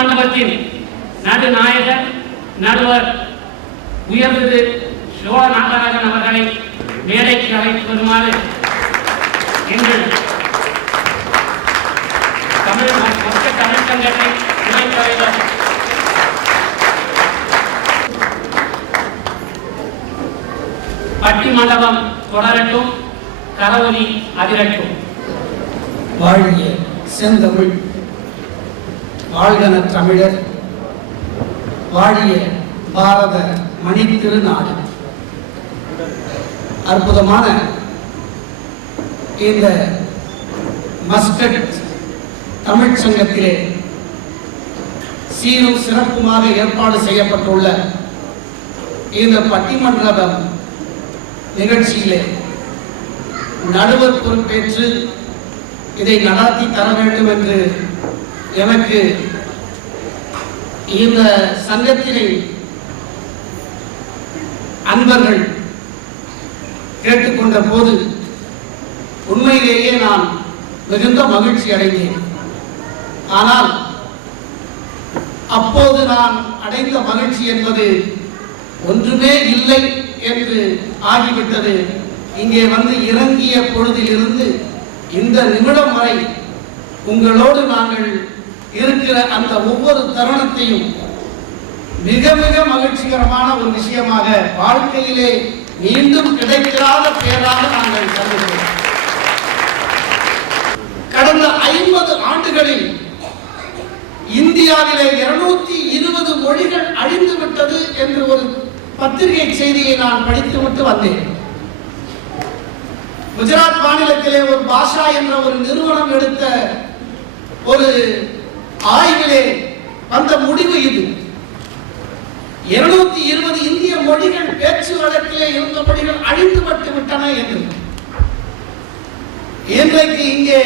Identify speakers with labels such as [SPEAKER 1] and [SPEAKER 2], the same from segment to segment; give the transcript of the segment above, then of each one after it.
[SPEAKER 1] மண்டபத்தின் நடுநாயகர் நடுவர் உயர்ந்தது சிவா நாகராஜன் அவர்களை மேடைக்கு அழைத்து வருமாறு எங்கள் தமிழ் மொத்த தமிழ் சங்கத்தின் துணைத் தலைவர் பட்டி மண்டபம் தொடரட்டும் கரவொலி அதிரட்டும்.
[SPEAKER 2] வாழ்க செந்தமிழ். வாழ்கன தமிழர் வாழிய பாரத மணித்திருநாடு. அற்புதமான இந்த மஸ்கட் தமிழ் சங்கத்திலே சீரும் சிறப்புமாக ஏற்பாடு செய்யப்பட்டுள்ள இந்த பட்டிமன்றம் நிகழ்ச்சியிலே நடுவர் பொறுப்பேற்று இதை நடாத்தி தர வேண்டும் என்று எனக்கு இந்த சங்கத்தினை அன்பர்கள் கேட்டுக்கொண்ட போது உண்மையிலேயே நான் மிகுந்த மகிழ்ச்சி அடைந்தேன். ஆனால் அப்போது நான் அடைந்த மகிழ்ச்சி என்பது ஒன்றுமே இல்லை என்று ஆகிவிட்டது. இங்கே வந்து இறங்கிய பொழுதிலிருந்து இந்த நிமிடம் வரை உங்களோடு நாங்கள் இருக்கிற அந்த ஒவ்வொரு தருணத்தையும் மிக மிக மகிழ்ச்சிகரமான ஒரு விஷயமாக வாழ்க்கையிலே மீண்டும் கிடைக்காத பெயராக நாங்கள் கருதுகிறோம். கடந்த ஐம்பது ஆண்டுகளில் இந்தியாவிலே இருநூத்தி இருபது மொழிகள் அழிந்து விட்டது என்று ஒரு பத்திரிகை செய்தியை நான் படித்துவிட்டு வந்தேன். குஜராத் மாநிலத்திலே ஒரு பாஷா என்ற ஒரு நிறுவனம் எடுத்த ஒரு ஆய்விலே வந்த முடிவு இது. இருநூத்தி இருபது இந்திய மொழிகள் பேச்சு வழக்கிலே இருந்த மொழிகள் அழிந்துபட்டு விட்டன என்று. இன்றைக்கு இங்கே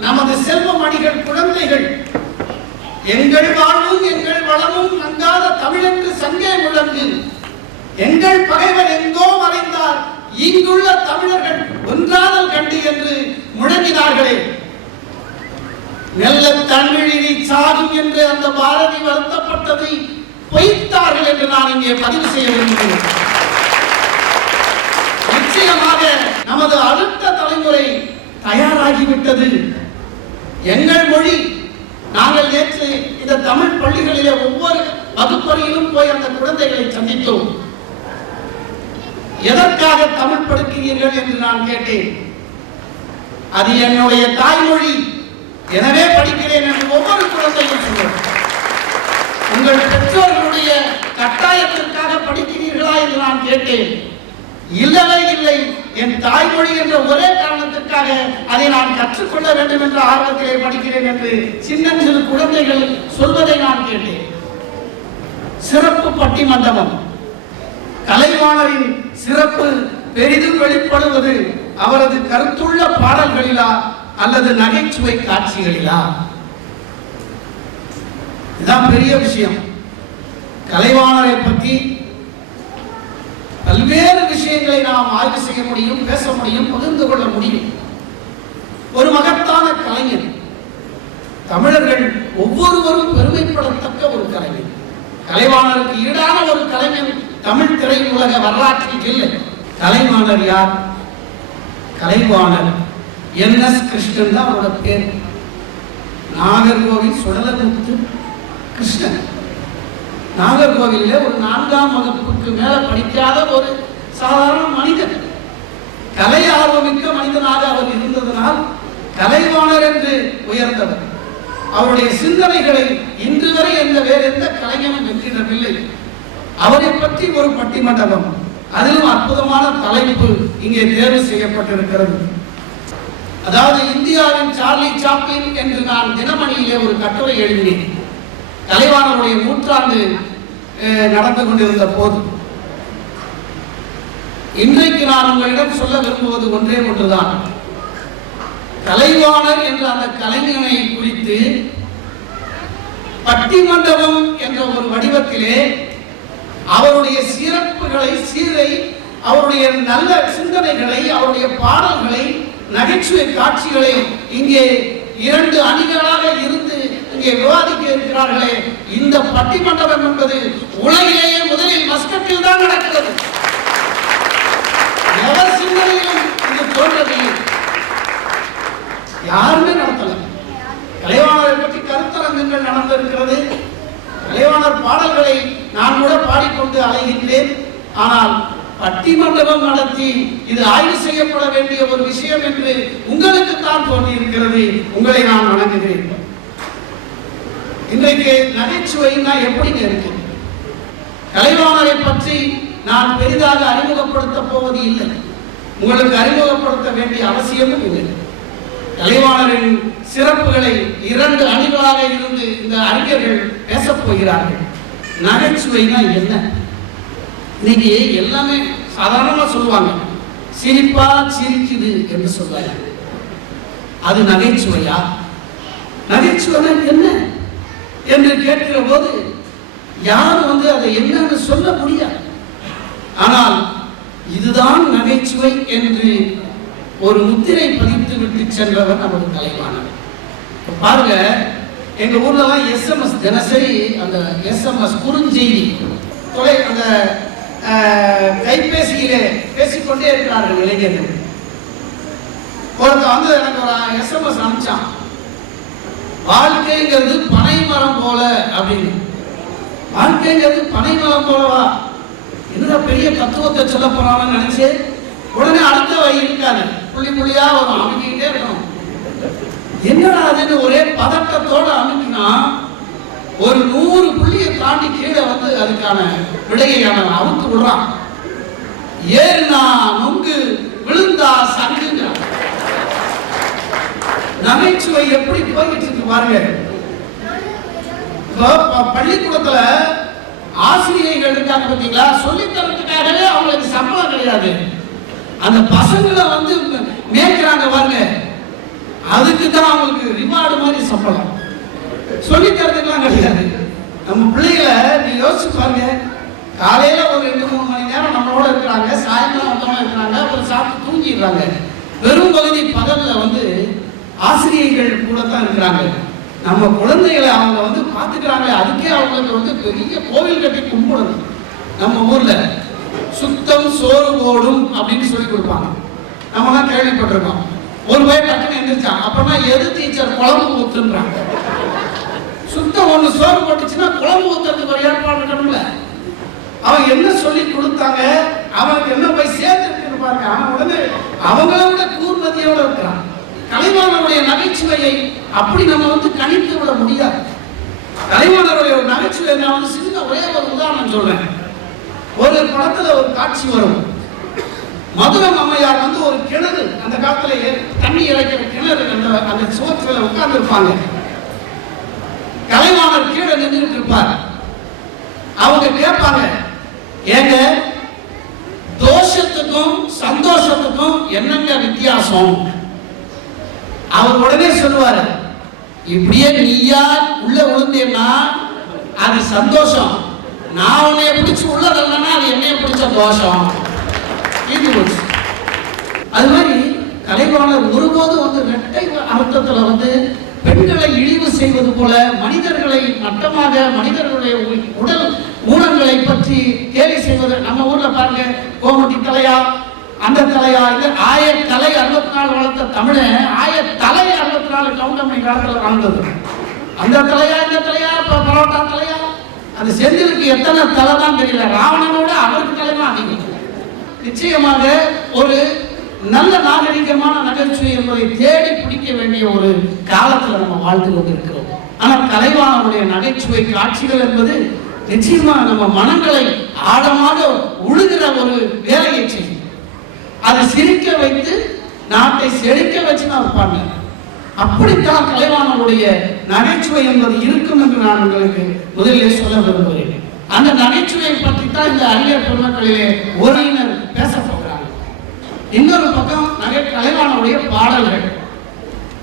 [SPEAKER 2] நமது செல்வமணிகள் குழந்தைகள் எங்கள் வாழ்வும் எங்கள் வளமும் நங்காத தமிழென்று சங்கே முழங்கு. எங்கள் பகைவர் எங்கோ மறைந்தார் இங்குள்ள தமிழர்கள் ஒன்றாதல் கண்டு என்று முழங்கினார்களே. நல்ல தமிழினை சாகும் என்று அந்த பாரதி வருத்தப்பட்டதை பொய்த்தார்கள் என்று நான் இங்கே பதிவு செய்ய விரும்புகிறேன். நிச்சயமாக நமது அடுத்த தலைமுறை தயாராகிவிட்டது. எங்கள் மொழி நாங்கள் நேற்று இந்த தமிழ் பள்ளிகளிலே ஒவ்வொரு வகுப்பறையிலும் போய் அந்த குழந்தைகளை சந்தித்தோம். எதற்காக தமிழ் படுக்கிறீர்கள் என்று நான் கேட்டேன். அது என்னுடைய தாய்மொழி. எனவே படிக்கிறேன் என்று ஒவ்வொரு குழந்தையும் சொல்லுங்கள் உங்கள் பெற்றோர்களுடைய கட்டாயத்திற்காக படிக்கிறீர்களா என்று நான் கேட்டேன். இல்லவே இல்லை. என் தாய்மொழி என்ற ஒரே காரணத்திற்காக அதை நான் கற்றுக்கொள்ள வேண்டும் என்ற ஆர்வத்திலே படிக்கிறேன் என்று சின்னஞ்சிறு குழந்தைகள் சொல்வதை நான் கேட்டேன். சிறப்பு பட்டி மண்டபம் கலைவாணரின் சிறப்பு பெரிதும் வெளிப்படுவது அவரது கருத்துள்ள பாடல்களிலா அல்லது நகைச்சுவை காட்சிகளிலா? இதுதான் பெரிய விஷயம். கலைவாணரை பற்றி பல்வேறு விஷயங்களை நாம் ஆய்வு செய்ய முடியும் பேச முடியும் பகிர்ந்து கொள்ள முடியும். ஒரு மகத்தான கலைஞர் தமிழர்கள் ஒவ்வொருவரும் பெருமைப்படத்தக்க ஒரு கலைஞர் கலைவாணருக்கு ஈடான ஒரு கலைஞர் தமிழ் திரையுலக வரலாற்றில் இல்லை. கலைவாணர் யார்? கலைவாணர். என் எஸ் கிருஷ்ணன் தான் அவரோட பேர். நாகர்கோவில் சுடலமுத்து கிருஷ்ணன். நாகர்கோவில்ல ஒரு நான்காம் வகுப்புக்கு மேல படிக்காத ஒரு சாதாரண மனிதன். கலை ஆர்வமிக்க மனிதனாக அவர் இருந்ததனால் கலைவாணர் என்று உயர்ந்தவர். அவருடைய சிந்தனைகளை இன்று வரை எந்த வேறு எந்த கலைஞனும் வெற்றிடவில்லை அவரை பற்றி ஒரு பட்டிமண்டலம் அதிலும் அற்புதமான தலைப்பு இங்கே தேர்வு செய்யப்பட்டிருக்கிறது. அதாவது இந்தியாவின் சார்லி சாப்ளின் என்று நான் தினமணியிலே ஒரு கட்டுரை எழுதினேன். கலைவாணருடைய நூற்றாண்டு நடந்து கொண்டிருந்த போது. இன்றைக்கு நான் உங்களிடம் சொல்ல விரும்புவது ஒன்றே ஒன்றுதான். கலைவாணர் என்ற அந்த கலைஞனை குறித்து பட்டிமண்டபம் என்ற ஒரு வடிவத்திலே அவருடைய சிறப்புகளை சீரை அவருடைய நல்ல சிந்தனைகளை அவருடைய பாடல்களை நகைச்சுவை காட்சிகளை இங்கே இரண்டு அணிகளாக இருந்து இங்கே விவாதிக்க இருக்கிறார்களே. இந்த பட்டிமண்டபம் என்பது உலகிலேயே முதலில் மஸ்கட்டில் தான் நடக்கிறது. எவர் சிந்தனையிலும் இது தோன்றவில்லை. யாருமே நடத்தல. கலைவாணரை பற்றி கருத்தரங்கங்கள் நடந்திருக்கிறது? கலைவாணர் பாடல்களை நான் கூட பாடிக்கொண்டு அலைகின்றேன். ஆனால் பட்டிமண்டபம் நடத்தி இது ஆய்வு செய்யப்பட வேண்டிய ஒரு விஷயம் என்று உங்களுக்கு தான் தோன்றியிருக்கிறது. உங்களை நான் வணங்குகிறேன். இன்றைக்கு நகைச்சுவைன்னா எப்படிங்க இருக்கு? கலைவாணரை பற்றி நான் பெரிதாக அறிமுகப்படுத்த போவது இல்லை. உங்களுக்கு அறிமுகப்படுத்த வேண்டிய அவசியமும் இல்லை. கலைவாணரின் சிறப்புகளை இரண்டு அணிகளாக இருந்து இந்த அறிஞர்கள் பேசப் போகிறார்கள். நகைச்சுவைனா என்ன? இன்னைக்கு எல்லாமே சாதாரணமா சொல்லுவாங்க. சிரிப்பா சிரிக்குது என்று சொல்வாங்க அது நகைச்சுவையா? நகைச்சுவைனா என்ன? என்று கேட்கிற போது யாரும் வந்து அதை என்னன்னு சொல்ல முடியாது. ஆனால் இதுதான் நகைச்சுவை என்று ஒரு முத்திரை பதித்து விட்டு சென்றவர் நமது தலைவானவர் பாருங்க எங்க ஊர்லலாம் எஸ்எம்எஸ் தினசரி அந்த எஸ்எம்எஸ் குறுஞ்செய்தி தொலை அந்த அஹ், கைபேசியிலே பேசிக்கொண்டே இருக்கிறார்கள் இளைஞர்கள். ஒருத்தன் வந்து எனக்கு ஒரு எஸ்எம்எஸ் அனுப்பிச்சான். வாழ்க்கைங்கிறது பனை மரம் போல அப்படின்னு. வாழ்க்கைங்கிறது பனை மரம் போலவா? என்னடா பெரிய தத்துவத்தை சொல்ல போறான்னு நினைச்சு உடனே அடுத்த வை இருக்காது. புள்ளி புள்ளியா வரும் அமைக்கிட்டே இருக்கணும். என்னடா அதுன்னு ஒரே பதட்டத்தோட அமைக்கினா ஒரு நூறு புள்ளியை தாண்டி கீழே வந்து அதுக்கான விடையை அவன் அவுத்து விடுறான். ஏறினா நொங்கு விழுந்தா சங்குங்கிறான் நகைச்சுவை எப்படி போய்கிட்டு இருக்கு பாருங்க. இப்போ பள்ளிக்கூடத்துல ஆசிரியர்கள் இருக்காங்க பார்த்தீங்களா சொல்லி தரத்துக்காகவே அவங்களுக்கு சம்பளம் கிடையாது. அந்த பசங்களை வந்து மேய்க்கிறாங்க பாருங்க. அதுக்கு தான் அவங்களுக்கு ரிவார்டு மாதிரி சம்பளம். சொல்லித் தரதுக்கெல்லாம் கிடையாது. நம்ம பிள்ளைகளை நீ யோசிச்சு பாருங்க. காலையில ஒரு ரெண்டு மூணு மணி நேரம் நம்மளோட இருக்கிறாங்க சாயங்காலம் வந்தவங்க இருக்கிறாங்க அப்புறம் சாப்பிட்டு தூங்கிடுறாங்க. பெரும் பகுதி பகல்ல வந்து ஆசிரியர்கள் கூட தான் இருக்கிறாங்க. நம்ம குழந்தைகளை அவங்க வந்து பார்த்துக்கிறாங்களே அதுக்கே அவங்களுக்கு வந்து பெரிய கோவில் கட்டி கும்பிடணும். நம்ம ஊர்ல சுத்தம் சோறு போடும் அப்படின்னு சொல்லி கொடுப்பாங்க. நம்மலாம் கேள்விப்பட்டிருக்கோம். ஒரு பையன் டக்குன்னு எந்திரிச்சான். அப்பனா எது டீச்சர் குழம்பு ஊத்துன்றாங்க சுத்தம் ஒண்ணு சோறு போட்டுச்சுன்னா குழம்பு ஊத்துறதுக்கு ஒரு ஏற்பாடு இருக்கணும்ல அவன் என்ன சொல்லி கொடுத்தாங்க? அவனுக்கு என்ன போய் சேர்த்துருக்கு பாருங்க. அவன் உடனே அவங்கள விட கூர்மதியோட இருக்கிறான் கலைவாணருடைய நகைச்சுவையை அப்படி நம்ம வந்து கணித்து விட முடியாது. கலைவாணருடைய ஒரு நகைச்சுவை நான் வந்து சின்ன ஒரே ஒரு உதாரணம் சொல்றேன். ஒரு படத்துல ஒரு காட்சி வரும். மதுரம் அம்மையார் வந்து ஒரு கிணறு அந்த காலத்துல தண்ணி இறைக்கிற கிணறு அந்த அந்த சுவத்துல உட்கார்ந்து இருப்பாங்க கலைவாணர் கீழே நின்றுட்டு இருப்பார். அவங்க கேட்பாங்க ஏங்க தோஷத்துக்கும் சந்தோஷத்துக்கும் என்னங்க வித்தியாசம்? அவர் உடனே சொல்லுவாரு இப்படியே நீயா உள்ள விழுந்தேன்னா அது சந்தோஷம். நான் உன்னைய பிடிச்சு உள்ள தள்ளனா அது என்னைய பிடிச்ச தோஷம். தீர்ந்து போச்சு. அது மாதிரி கலைவாணர் ஒருபோதும் வந்து ரெட்டை அர்த்தத்துல வந்து பெண்களை இழிவு செய்வது போல மனிதர்களை மட்டமாக மனிதர்களுடைய உடல் ஊனங்களை பற்றி கேலி செய்வது நம்ம ஊர்ல பாருங்க கோமட்டி தலையா அந்த தலையா இது ஆய தலை அறுபத்தி நாலு வளர்த்த தமிழன் ஆய தலை அறுபத்தி நாலு கவுண்டமணி காலத்தில் வாழ்ந்தது அந்த தலையா இந்த தலையா பரோட்டா தலையா அந்த செந்திலுக்கு எத்தனை தலை தான் தெரியல. ராவணனோட அவருக்கு தலைமா அதிகம். நிச்சயமாக ஒரு நல்ல நாகரிகமான நகைச்சுவை என்பதை தேடி பிடிக்க வேண்டிய ஒரு காலத்தில் நம்ம வாழ்ந்து கொண்டிருக்கிறோம். ஆனால் கலைவாணருடைய நகைச்சுவை காட்சிகள் என்பது நிச்சயமா நம்ம மனங்களை ஆழமாக உழுகிற ஒரு வேலையை செய்யும் அதை சிரிக்க வைத்து நாட்டை செழிக்க வச்சு நான் இருப்பாங்க அப்படித்தான் கலைவாணனுடைய நகைச்சுவை என்பது இருக்கும் என்று நான் உங்களுக்கு முதலிலே சொல்ல விரும்புகிறேன். அந்த நகைச்சுவையை பற்றி தான் இந்த அரிய பெருமக்களிலே உறவினர் பேச போகிறாங்க இன்னொரு பக்கம் நகை கலைவானவுடைய பாடல்கள்.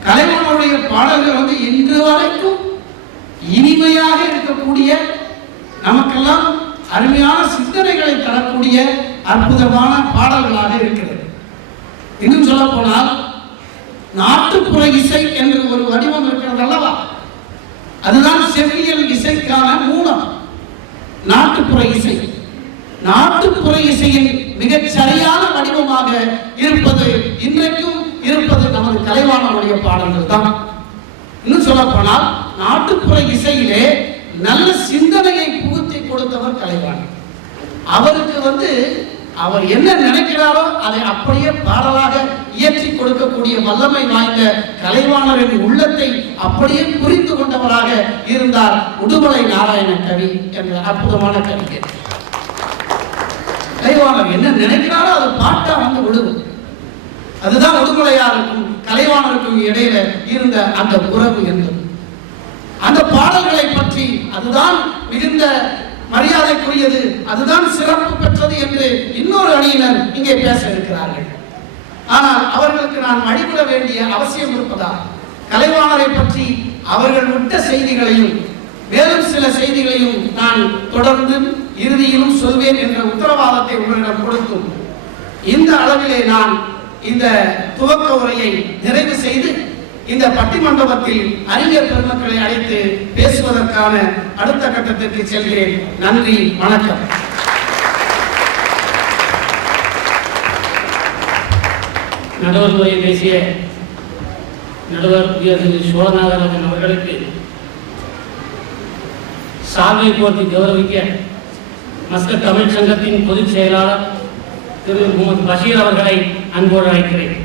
[SPEAKER 2] கலைவானவுடைய பாடல்கள் வந்து இன்று வரைக்கும் இனிமையாக இருக்கக்கூடிய நமக்கெல்லாம் அருமையான சிந்தனைகளை தரக்கூடிய அற்புதமான பாடல்களாக இருக்கிறது. இன்னும் சொல்ல போனால் நாட்டுப்புற இசை என்று ஒரு வடிவம் இருக்கிறது அல்லவா? அதுதான் செவ்வியல் இசைக்கான மூலம். நாட்டுப்புற இசை. நாட்டுப்புற இசையின் மிகச் சரியான வடிவமாக இருப்பது இன்றைக்கும் இருப்பது நமது கலைவாணனுடைய பாடல்கள் தான். இன்னும் சொல்ல போனால் நாட்டுப்புற இசையிலே நல்ல சிந்தனையை கொடுத்தவர் கலைவாணி அவருக்கு வந்து அவர் என்ன நினைக்கிறாரோ அதை அப்படியே பாடலாக இயற்றி கொடுக்கக்கூடிய வல்லமை வாய்ந்த கலைவாணரின் உள்ளத்தை அப்படியே புரிந்து கொண்டவராக இருந்தார் உடுமலை நாராயண கவி என்ற அற்புதமான கவிஞர். கலைவாணர் என்ன நினைக்கிறாரோ அது பாட்டா வந்து விடுவது அதுதான் உடுமலையாருக்கும் கலைவாணருக்கும் இடையில இருந்த அந்த உறவு என்பது. அந்த பாடல்களை பற்றி அதுதான் மிகுந்த மரியாதைக்குரியது. அதுதான் சிறப்பு பெற்றது என்று இன்னொரு அணியினர் இங்கே பேச இருக்கிறார்கள் ஆனால் அவர்களுக்கு நான் வழிபட வேண்டிய அவசியம் இருப்பதால் கலைவாணரை பற்றி அவர்கள் விட்ட செய்திகளையும் வேறு சில செய்திகளையும் நான் தொடர்ந்து இறுதியிலும் சொல்வேன் என்ற உத்தரவாதத்தை உங்களிடம் கொடுத்தும் இந்த அளவிலே நான் இந்த துவக்க உரையை நிறைவு செய்து இந்த பட்டி மண்டபத்தில் அறிஞர் பெருமக்களை அழைத்து பேசுவதற்கான அடுத்த கட்டத்திற்கு செல்கிறேன். நன்றி வணக்கம்.
[SPEAKER 1] நடுவர் உரையை பேசிய நடுவர் உயர் சோழநாதராஜன் அவர்களுக்கு சால்வை போர்த்தி கௌரவிக்க மஸ்கட் தமிழ் சங்கத்தின் பொதுச் செயலாளர் திரு முகமது பஷீர் அவர்களை அன்போடு அழைக்கிறேன்.